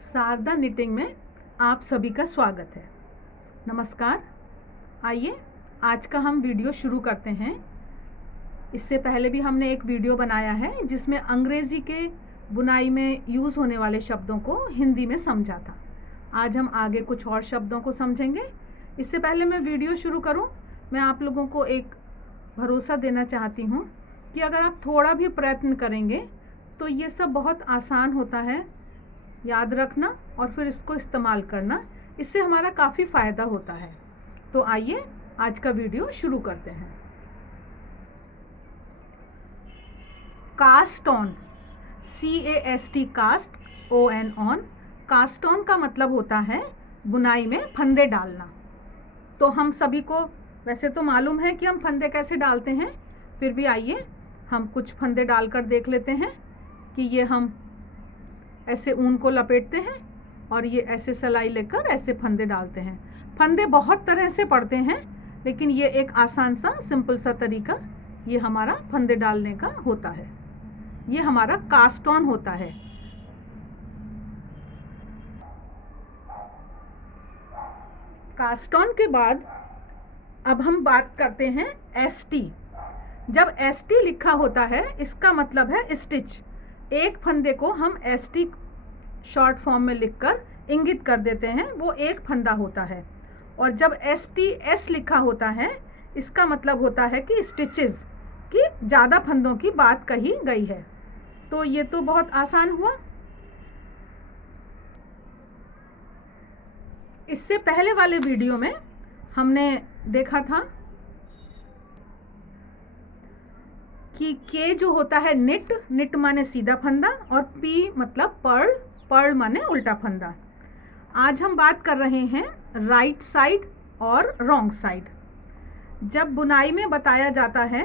Sharda knitting में आप सभी का स्वागत है। नमस्कार। आइए आज का हम वीडियो शुरू करते हैं। इससे पहले भी हमने एक वीडियो बनाया है जिसमें अंग्रेज़ी के बुनाई में यूज़ होने वाले शब्दों को हिंदी में समझा था। आज हम आगे कुछ और शब्दों को समझेंगे। इससे पहले मैं वीडियो शुरू करूं, मैं आप लोगों को एक भरोसा देना चाहती हूं कि अगर आप थोड़ा भी प्रयत्न करेंगे तो ये सब बहुत आसान होता है याद रखना और फिर इसको इस्तेमाल करना। इससे हमारा काफ़ी फ़ायदा होता है। तो आइए आज का वीडियो शुरू करते हैं। Cast on, CAST, cast, ON, on. Cast on का मतलब होता है बुनाई में फंदे डालना। तो हम सभी को वैसे तो मालूम है कि हम फंदे कैसे डालते हैं, फिर भी आइए हम कुछ फंदे डालकर देख लेते हैं कि ये हम ऐसे ऊन को लपेटते हैं और ये ऐसे सिलाई लेकर ऐसे फंदे डालते हैं। फंदे बहुत तरह से पड़ते हैं, लेकिन ये एक आसान सा सिंपल सा तरीका ये हमारा फंदे डालने का होता है। ये हमारा कास्ट ऑन होता है। कास्ट ऑन के बाद अब हम बात करते हैं ST। जब ST लिखा होता है इसका मतलब है स्टिच। एक फंदे को हम ST शॉर्ट फॉर्म में लिखकर इंगित कर देते हैं, वो एक फंदा होता है। और जब STS लिखा होता है इसका मतलब होता है कि स्टिचेस, कि ज़्यादा फंदों की बात कही गई है। तो ये तो बहुत आसान हुआ। इससे पहले वाले वीडियो में हमने देखा था कि के जो होता है निट, निट माने सीधा फंदा, और पी मतलब पर्ल, पर्ल माने उल्टा फंदा। आज हम बात कर रहे हैं राइट साइड और रॉन्ग साइड। जब बुनाई में बताया जाता है,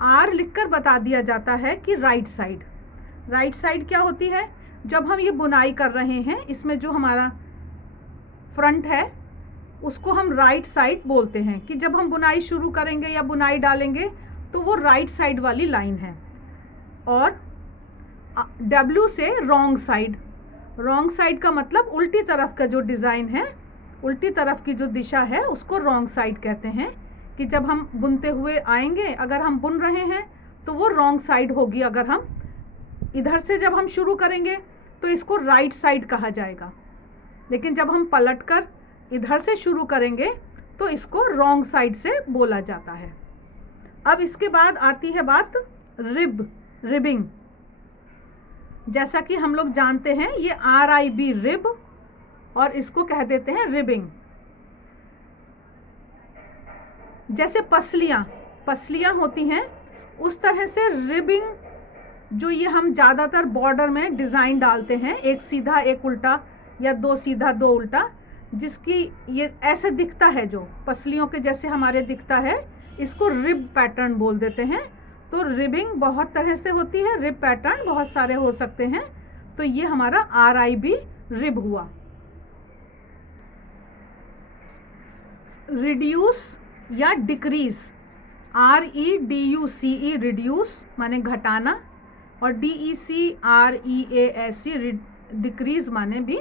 आर लिखकर बता दिया जाता है कि राइट साइड। राइट साइड क्या होती है? जब हम ये बुनाई कर रहे हैं इसमें जो हमारा फ्रंट है उसको हम राइट साइड बोलते हैं, कि जब हम बुनाई शुरू करेंगे या बुनाई डालेंगे तो वो राइट साइड वाली लाइन है। और W से रॉन्ग साइड। रॉन्ग साइड का मतलब उल्टी तरफ का जो डिज़ाइन है, उल्टी तरफ की जो दिशा है उसको रॉन्ग साइड कहते हैं। कि जब हम बुनते हुए आएंगे, अगर हम बुन रहे हैं तो वो रॉन्ग साइड होगी। अगर हम इधर से जब हम शुरू करेंगे तो इसको राइट साइड कहा जाएगा, लेकिन जब हम पलट कर इधर से शुरू करेंगे तो इसको रॉन्ग साइड से बोला जाता है। अब इसके बाद आती है बात रिब, रिबिंग। जैसा कि हम लोग जानते हैं ये RIB रिब, और इसको कह देते हैं रिबिंग। जैसे पसलियाँ, पसलियाँ होती हैं उस तरह से रिबिंग, जो ये हम ज़्यादातर बॉर्डर में डिज़ाइन डालते हैं, एक सीधा एक उल्टा या दो सीधा दो उल्टा, जिसकी ये ऐसे दिखता है, जो पसलियों के जैसे हमारे दिखता है, इसको रिब पैटर्न बोल देते हैं। तो रिबिंग बहुत तरह से होती है, रिब पैटर्न बहुत सारे हो सकते हैं। तो ये हमारा RIB रिब हुआ। रिड्यूस या डिक्रीज, REDUCE रिड्यूस माने घटाना, और DECREASE डिक्रीज माने भी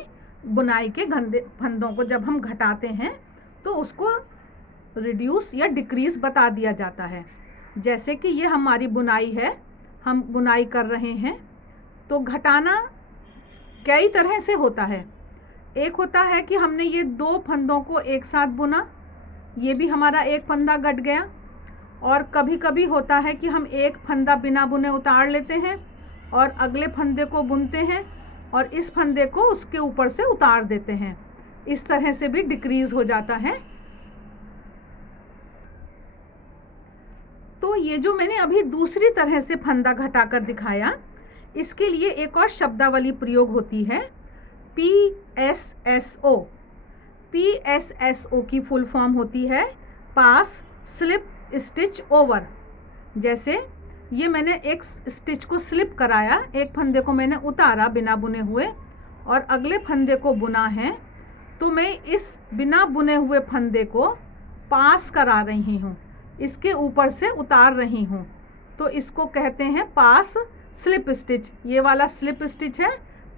बुनाई के फंदों को जब हम घटाते हैं तो उसको रिड्यूस या डिक्रीज बता दिया जाता है। जैसे कि ये हमारी बुनाई है, हम बुनाई कर रहे हैं, तो घटाना कई तरह से होता है। एक होता है कि हमने ये दो फंदों को एक साथ बुना, ये भी हमारा एक फंदा घट गया। और कभी कभी होता है कि हम एक फंदा बिना बुने उतार लेते हैं और अगले फंदे को बुनते हैं और इस फंदे को उसके ऊपर से उतार देते हैं। इस तरह से भी डिक्रीज हो जाता है। तो ये जो मैंने अभी दूसरी तरह से फंदा घटाकर दिखाया, इसके लिए एक और शब्दावली प्रयोग होती है, PSSO। PSSO की फुल फॉर्म होती है पास स्लिप स्टिच ओवर। जैसे ये मैंने एक स्टिच को स्लिप कराया, एक फंदे को मैंने उतारा बिना बुने हुए और अगले फंदे को बुना है, तो मैं इस बिना बुने हुए फंदे को पास करा रही हूँ, इसके ऊपर से उतार रही हूँ। तो इसको कहते हैं पास स्लिप स्टिच। ये वाला स्लिप स्टिच है,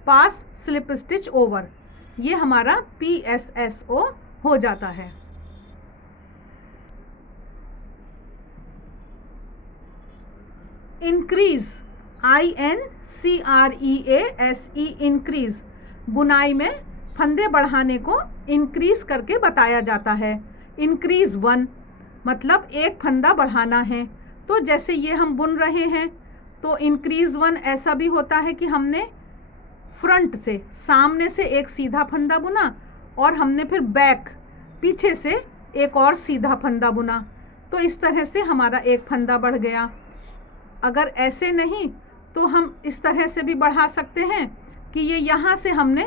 पास स्लिप स्टिच ओवर, ये हमारा PSSO हो जाता है। इंक्रीज, INCREASE, इंक्रीज, बुनाई में फंदे बढ़ाने को इंक्रीज करके बताया जाता है। इंक्रीज 1 मतलब एक फंदा बढ़ाना है। तो जैसे ये हम बुन रहे हैं तो इंक्रीज 1 ऐसा भी होता है कि हमने फ्रंट से, सामने से एक सीधा फंदा बुना और हमने फिर बैक, पीछे से एक और सीधा फंदा बुना, तो इस तरह से हमारा एक फंदा बढ़ गया। अगर ऐसे नहीं तो हम इस तरह से भी बढ़ा सकते हैं कि ये यहाँ से हमने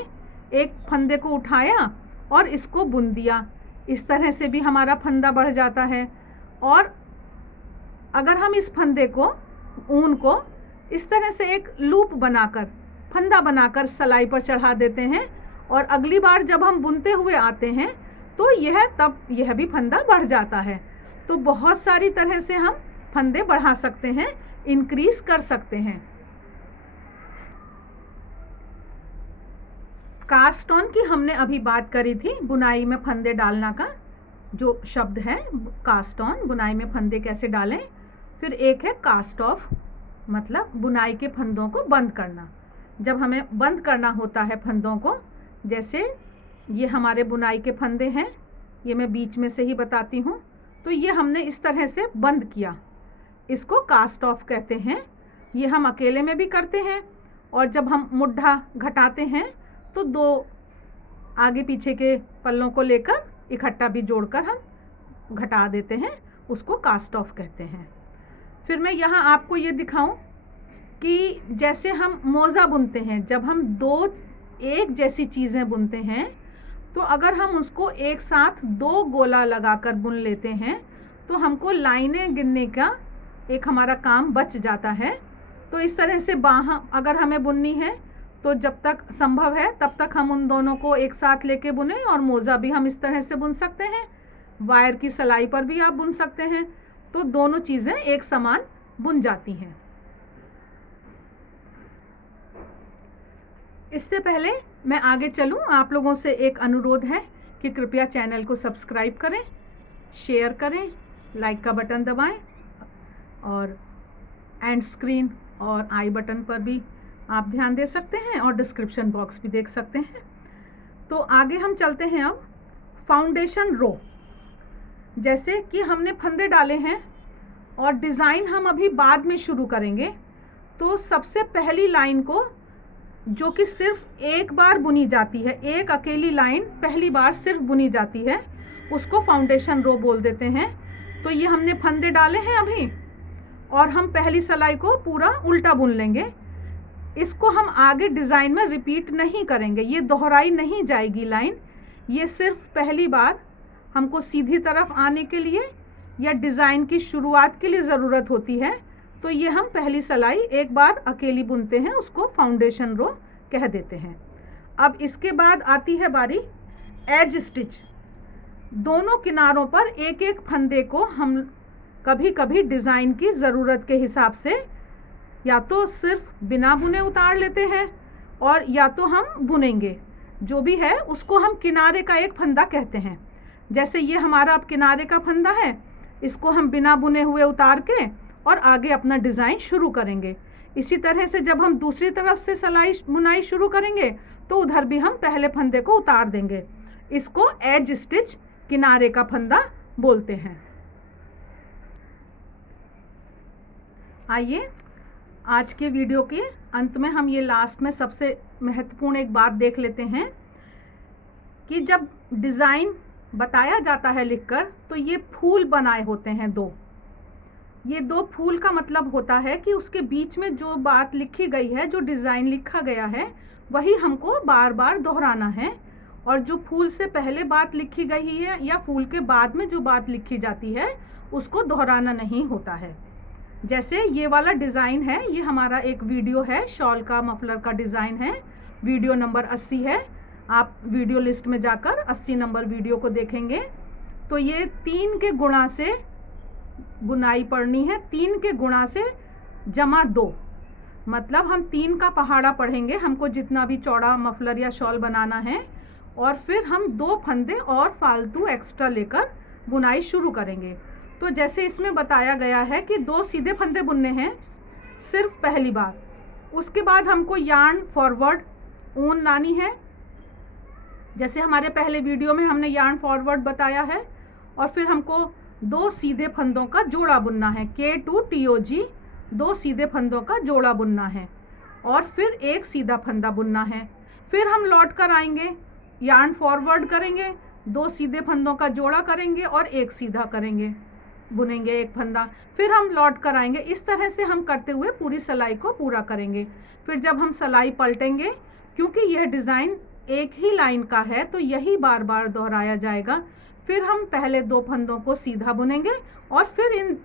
एक फंदे को उठाया और इसको बुन दिया, इस तरह से भी हमारा फंदा बढ़ जाता है। और अगर हम इस फंदे को, ऊन को इस तरह से एक लूप बनाकर, फंदा बनाकर सलाई पर चढ़ा देते हैं और अगली बार जब हम बुनते हुए आते हैं तो यह भी फंदा बढ़ जाता है। तो बहुत सारी तरह से हम फंदे बढ़ा सकते हैं, इंक्रीज कर सकते हैं। कास्ट ऑन की हमने अभी बात करी थी, बुनाई में फंदे डालना का जो शब्द है कास्ट ऑन, बुनाई में फंदे कैसे डालें। फिर एक है कास्ट ऑफ, मतलब बुनाई के फंदों को बंद करना। जब हमें बंद करना होता है फंदों को, जैसे ये हमारे बुनाई के फंदे हैं, ये मैं बीच में से ही बताती हूँ, तो ये हमने इस तरह से बंद किया, इसको कास्ट ऑफ कहते हैं। ये हम अकेले में भी करते हैं और जब हम मुड्ढा घटाते हैं तो 2 आगे पीछे के पल्लों को लेकर इकट्ठा भी जोड़कर हम घटा देते हैं, उसको कास्ट ऑफ कहते हैं। फिर मैं यहाँ आपको ये दिखाऊं कि जैसे हम मोज़ा बुनते हैं, जब हम 2 एक जैसी चीज़ें बुनते हैं तो अगर हम उसको एक साथ 2 गोला लगाकर बुन लेते हैं तो हमको लाइनें गिनने का एक हमारा काम बच जाता है। तो इस तरह से बाह अगर हमें बुननी है तो जब तक संभव है तब तक हम उन दोनों को एक साथ लेके बुने। और मोज़ा भी हम इस तरह से बुन सकते हैं, वायर की सलाई पर भी आप बुन सकते हैं, तो दोनों चीज़ें एक समान बुन जाती हैं। इससे पहले मैं आगे चलूं, आप लोगों से एक अनुरोध है कि कृपया चैनल को सब्सक्राइब करें, शेयर करें, लाइक का बटन दबाएं और एंड स्क्रीन और आई बटन पर भी आप ध्यान दे सकते हैं और डिस्क्रिप्शन बॉक्स भी देख सकते हैं। तो आगे हम चलते हैं अब फाउंडेशन रो। जैसे कि हमने फंदे डाले हैं और डिज़ाइन हम अभी बाद में शुरू करेंगे, तो सबसे पहली लाइन को, जो कि सिर्फ एक बार बुनी जाती है, एक अकेली लाइन पहली बार सिर्फ बुनी जाती है, उसको फाउंडेशन रो बोल देते हैं। तो ये हमने फंदे डाले हैं अभी और हम पहली सलाई को पूरा उल्टा बुन लेंगे। इसको हम आगे डिज़ाइन में रिपीट नहीं करेंगे, ये दोहराई नहीं जाएगी लाइन। ये सिर्फ पहली बार हमको सीधी तरफ आने के लिए या डिज़ाइन की शुरुआत के लिए ज़रूरत होती है, तो ये हम पहली सलाई एक बार अकेली बुनते हैं, उसको फाउंडेशन रो कह देते हैं। अब इसके बाद आती है बारी एज स्टिच। दोनों किनारों पर एक एक फंदे को हम कभी कभी डिज़ाइन की ज़रूरत के हिसाब से या तो सिर्फ बिना बुने उतार लेते हैं और या तो हम बुनेंगे, जो भी है उसको हम किनारे का एक फंदा कहते हैं। जैसे ये हमारा अब किनारे का फंदा है, इसको हम बिना बुने हुए उतार के और आगे अपना डिज़ाइन शुरू करेंगे। इसी तरह से जब हम दूसरी तरफ से सलाई बुनाई शुरू करेंगे तो उधर भी हम पहले फंदे को उतार देंगे। इसको एज स्टिच, किनारे का फंदा बोलते हैं। आइए आज के वीडियो के अंत में हम ये लास्ट में सबसे महत्वपूर्ण एक बात देख लेते हैं कि जब डिज़ाइन बताया जाता है लिखकर, तो ये फूल बनाए होते हैं 2। ये 2 फूल का मतलब होता है कि उसके बीच में जो बात लिखी गई है, जो डिज़ाइन लिखा गया है, वही हमको बार बार दोहराना है। और जो फूल से पहले बात लिखी गई है या फूल के बाद में जो बात लिखी जाती है, उसको दोहराना नहीं होता है। जैसे ये वाला डिज़ाइन है, ये हमारा एक वीडियो है, शॉल का, मफलर का डिज़ाइन है, वीडियो नंबर 80 है। आप वीडियो लिस्ट में जाकर 80 नंबर वीडियो को देखेंगे तो ये 3 के गुणा से बुनाई पड़नी है, 3 के गुणा से जमा 2, मतलब हम 3 का पहाड़ा पढ़ेंगे, हमको जितना भी चौड़ा मफलर या शॉल बनाना है, और फिर हम 2 फंदे और फालतू एक्स्ट्रा लेकर बुनाई शुरू करेंगे। तो जैसे इसमें बताया गया है कि 2 सीधे फंदे बुनने हैं सिर्फ पहली बार, उसके बाद हमको यार्न फॉरवर्ड ऊन लानी है, जैसे हमारे पहले वीडियो में हमने यार्न फॉरवर्ड बताया है, और फिर हमको 2 सीधे फंदों का जोड़ा बुनना है, K2 TOG 2 सीधे फंदों का जोड़ा बुनना है, और फिर एक सीधा फंदा बुनना है। फिर हम लौट कर आएंगे, यार्न फॉरवर्ड करेंगे, 2 सीधे फंदों का जोड़ा करेंगे और एक सीधा करेंगे, बुनेंगे एक फंदा, फिर हम लौट कर आएंगे। इस तरह से हम करते हुए पूरी सिलाई को पूरा करेंगे। फिर जब हम सिलाई पलटेंगे, क्योंकि यह डिज़ाइन एक ही लाइन का है तो यही बार बार दोहराया जाएगा। फिर हम पहले 2 फंदों को सीधा बुनेंगे और फिर इन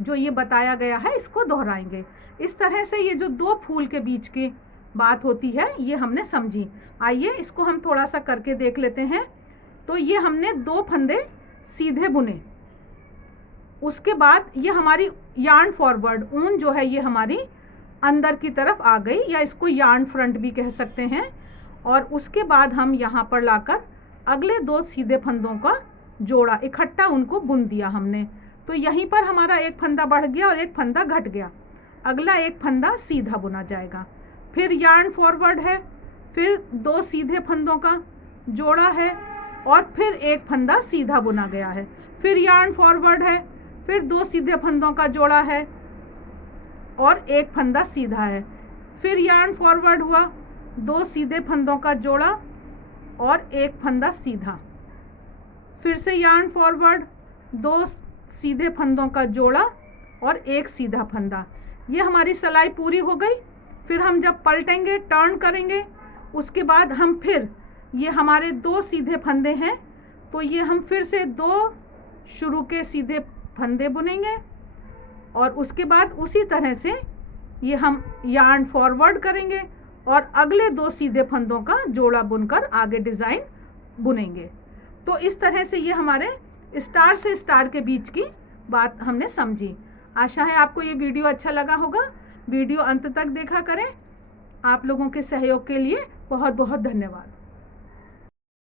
जो ये बताया गया है इसको दोहराएंगे। इस तरह से ये जो 2 फूल के बीच की बात होती है ये हमने समझी। आइए इसको हम थोड़ा सा करके देख लेते हैं। तो ये हमने 2 फंदे सीधे बुने, उसके बाद ये हमारी यार्न फॉरवर्ड ऊन जो है ये हमारी अंदर की तरफ आ गई, या इसको यार्न फ्रंट भी कह सकते हैं। और उसके बाद हम यहाँ पर लाकर अगले 2 सीधे फंदों का जोड़ा इकट्ठा उनको बुन दिया हमने। तो यहीं पर हमारा एक फंदा बढ़ गया और एक फंदा घट गया, अगला एक फंदा सीधा बुना जाएगा। फिर यार्न फॉरवर्ड है, फिर 2 सीधे फंदों का जोड़ा है और फिर एक फंदा सीधा बुना गया है। फिर यार्न फॉरवर्ड है, फिर 2 सीधे फंदों का जोड़ा है और एक फंदा सीधा है। फिर यार्न फॉरवर्ड हुआ, 2 सीधे फंदों का जोड़ा और एक फंदा सीधा। फिर से यार्न फॉरवर्ड, 2 सीधे फंदों का जोड़ा और एक सीधा फंदा। ये हमारी सिलाई पूरी हो गई। फिर हम जब पलटेंगे, टर्न करेंगे, उसके बाद हम फिर ये हमारे 2 सीधे फंदे हैं तो ये हम फिर से 2 शुरू के सीधे फंदे बुनेंगे और उसके बाद उसी तरह से ये हम यार्न फॉरवर्ड करेंगे और अगले 2 सीधे फंदों का जोड़ा बुनकर आगे डिज़ाइन बुनेंगे। तो इस तरह से ये हमारे स्टार से स्टार के बीच की बात हमने समझी। आशा है आपको ये वीडियो अच्छा लगा होगा। वीडियो अंत तक देखा करें। आप लोगों के सहयोग के लिए बहुत बहुत धन्यवाद।